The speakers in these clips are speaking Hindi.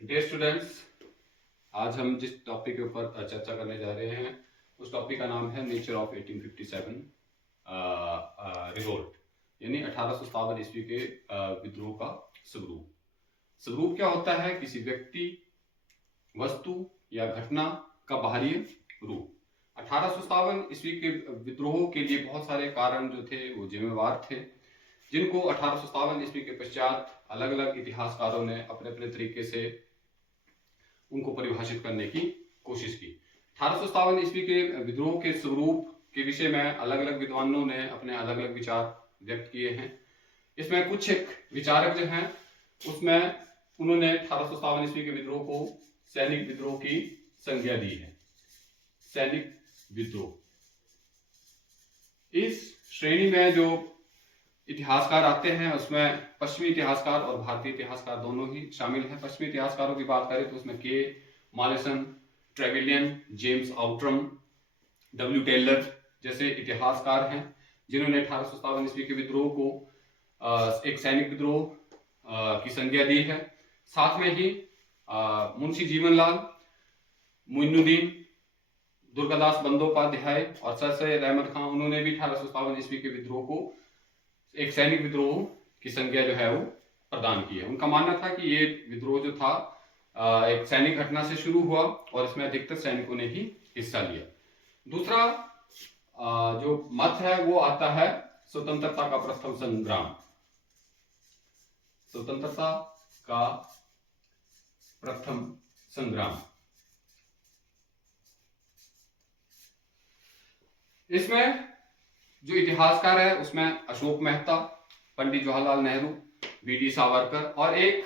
डियर स्टूडेंट्स, आज हम जिस टॉपिक के ऊपर चर्चा करने जा रहे हैं उस टॉपिक का नाम है नेचर ऑफ 1857 रिवोल्ट, यानी 1857 ईस्वी के विद्रोह का स्वरूप। स्वरूप क्या होता है? किसी व्यक्ति, वस्तु या घटना का बाहरी रूप। 1857 ईस्वी के विद्रोह के लिए बहुत सारे कारण जो थे वो जिम्मेवार थे, जिनको 1857 ईस्वी के पश्चात अलग अलग इतिहासकारों ने अपने अपने तरीके से उनको परिभाषित करने की कोशिश की। 1857 ईस्वी के विद्रोह के स्वरूप के विषय में अलग अलग विद्वानों ने अपने अलग अलग विचार व्यक्त किए हैं। इसमें कुछ एक विचारक जो हैं उसमें उन्होंने 1857 ईस्वी के विद्रोह को सैनिक विद्रोह की संज्ञा दी है। सैनिक विद्रोह, इस श्रेणी में जो इतिहासकार आते हैं उसमें पश्चिमी इतिहासकार और भारतीय इतिहासकार दोनों ही शामिल हैं। पश्चिमी इतिहासकारों की बात करें तो उसमें के मॉलिसन, ट्रेविलियन, जेम्स आउट्रम, डब्ल्यू टेलर जैसे इतिहासकार हैं, जिन्होंने 1857 ईस्वी के विद्रोह को एक सैनिक विद्रोह की संज्ञा दी है। साथ में ही मुंशी जीवनलाल, मोइनुद्दीन, दुर्गादास बंदोपाध्याय और सर सैयद अहमद खान, उन्होंने भी 1857 ईस्वी के विद्रोह को एक सैनिक विद्रोह की संज्ञा जो है वो प्रदान की है। उनका मानना था कि ये विद्रोह जो था एक सैनिक घटना से शुरू हुआ और इसमें अधिकतर सैनिकों ने ही हिस्सा लिया। दूसरा जो मत है वो आता है स्वतंत्रता का प्रथम संग्राम। स्वतंत्रता का प्रथम संग्राम, इसमें जो इतिहासकार है उसमें अशोक मेहता, पंडित जवाहरलाल नेहरू, वी.डी. सावरकर और एक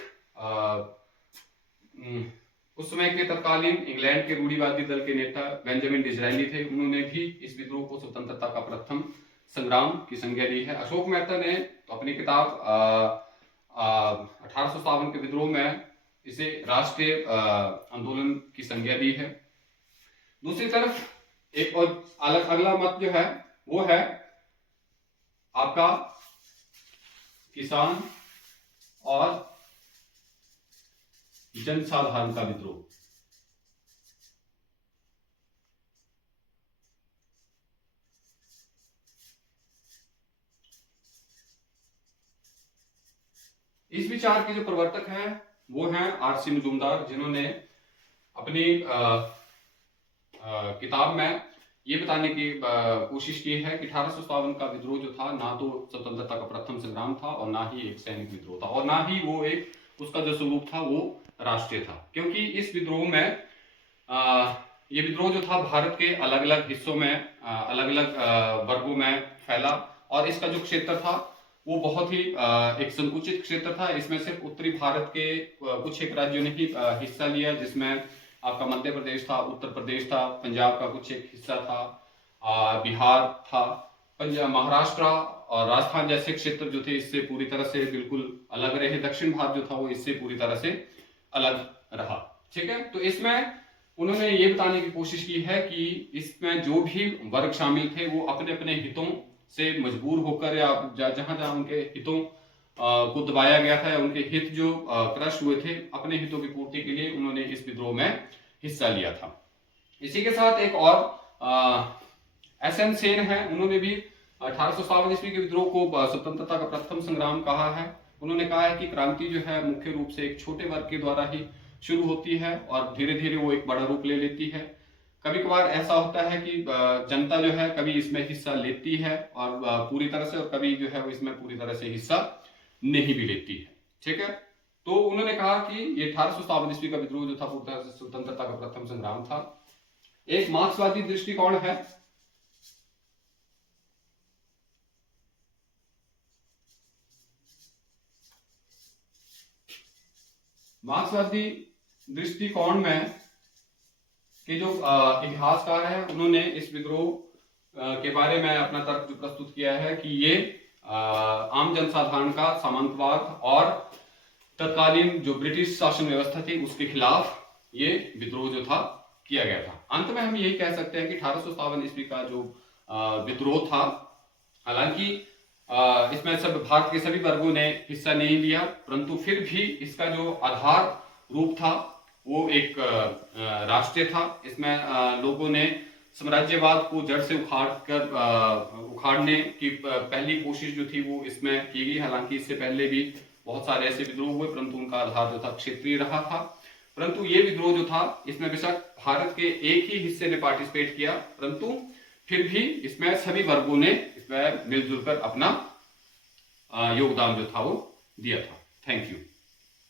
उस समय के तत्कालीन इंग्लैंड के रूढ़िवादी दल के नेता बेंजामिन डिज़रायली थे। उन्होंने भी इस विद्रोह को स्वतंत्रता का प्रथम संग्राम की संज्ञा दी है। अशोक मेहता ने तो अपनी किताब 1857 के विद्रोह में इसे राष्ट्रीय आंदोलन की संज्ञा दी है। दूसरी तरफ एक और अगला मत जो है वो है आपका किसान और जनसाधारण का विद्रोह। इस विचार के जो प्रवर्तक हैं वो हैं आर.सी. मजूमदार, जिन्होंने अपनी किताब में ये बताने की कोशिश की है कि 1857 का विद्रोह जो था ना तो स्वतंत्रता का प्रथम संग्राम था और ना ही एक सैनिक विद्रोह था और ना ही वो एक उसका जो स्वरूप था वो राष्ट्रीय था, क्योंकि इस विद्रोह में ये विद्रोह जो था भारत के अलग अलग हिस्सों में अलग अलग वर्गों में फैला और इसका जो क्षेत्र था वो बहुत ही एक संकुचित क्षेत्र था। इसमें सिर्फ उत्तरी भारत के कुछ एक राज्यों ने ही हिस्सा लिया, जिसमें आपका मध्य प्रदेश था, उत्तर प्रदेश था, पंजाब का कुछ एक हिस्सा था, बिहार था, पंजाब, महाराष्ट्र और राजस्थान जैसे क्षेत्र जो थे इससे पूरी तरह से बिल्कुल अलग रहे। दक्षिण भारत जो था वो इससे पूरी तरह से अलग रहा। ठीक है, तो इसमें उन्होंने ये बताने की कोशिश की है कि इसमें जो भी वर्ग शामिल थे वो अपने अपने हितों से मजबूर होकर या जहां जहां उनके हितों को दबाया गया था या उनके हित जो क्रश हुए थे, अपने हितों की पूर्ति के लिए उन्होंने इस विद्रोह में हिस्सा लिया था। इसी के साथ एक और एस.एन. सेन है, उन्होंने भी 1857 ईस्वी के विद्रोह को स्वतंत्रता का प्रथम संग्राम कहा है। उन्होंने कहा है कि क्रांति जो है मुख्य रूप से एक छोटे वर्ग के द्वारा ही शुरू होती है और धीरे धीरे वो एक बड़ा रूप ले लेती है। कभी कभार ऐसा होता है कि जनता जो है कभी इसमें हिस्सा लेती है और पूरी तरह से, और कभी जो है वो इसमें पूरी तरह से हिस्सा नहीं भी लेती है। ठीक है, तो उन्होंने कहा कि ये 1857 ईस्वी का विद्रोह जो था पूरी तरह से स्वतंत्रता का प्रथम संग्राम था। एक मार्क्सवादी दृष्टिकोण है, मार्क्सवादी दृष्टिकोण में कि जो इतिहासकार हैं उन्होंने इस विद्रोह के बारे में अपना तर्क जो प्रस्तुत किया है कि ये आम जनसाधारण का सामंतवाद और तत्कालीन जो ब्रिटिश शासन व्यवस्था थी उसके खिलाफ ये विद्रोह जो था किया गया था। अंत में हम यही कह सकते हैं कि 1857 ईस्वी का जो विद्रोह था, हालांकि इसमें सब भारत के सभी वर्गों ने हिस्सा नहीं लिया, परंतु फिर भी इसका जो आधार रूप था वो एक राष्ट्रीय था। इसमें लोगों ने साम्राज्यवाद को जड़ से उखाड़ने की पहली कोशिश जो थी वो इसमें की गई। हालांकि इससे पहले भी बहुत सारे ऐसे विद्रोह हुए, परंतु उनका आधार जो था क्षेत्रीय रहा था। परंतु ये विद्रोह जो था इसमें बेशक भारत के एक ही हिस्से ने पार्टिसिपेट किया, परंतु फिर भी इसमें सभी वर्गों ने इसमें मिलजुल कर अपना योगदान जो था वो दिया था। Thank you.